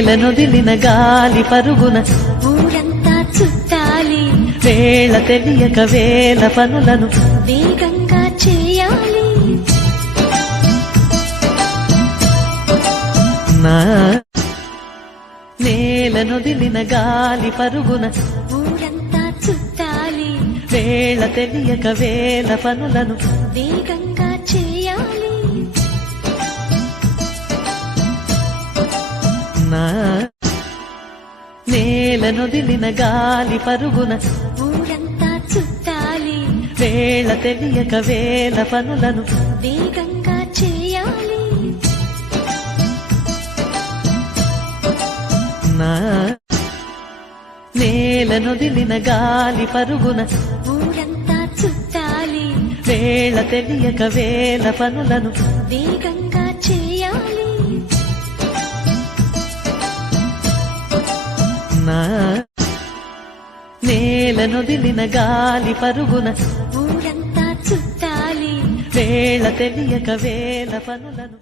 నేలనొదిలిన గాలి పరుగున ఊరంతా చుట్టాలి. వేళ తెలియక వేల పనులను వేగంగా చేయాలి. నా నేలనొదిలిన గాలి పరుగున ఊరంతా చుట్టాలి. వేళ తెలియక వేల పనులను వేగంగా చేయాలి. నా నేలనొదిలిన గాలి పరుగున ఊరంతా చుట్టాలి. వేళ తెలియక వేల పనులను వేగంగా చేయాలి. నా నేలనొదిలిన గాలి పరుగున ఊరంతా చుట్టాలి. వేళ తెలియక వేల పనులను వేగంగా చేయాలి. నా నేలనొదిలిన గాలి పరుగున ఊరంతా చుట్టాలి. వేళ తెలియక వేల పనులను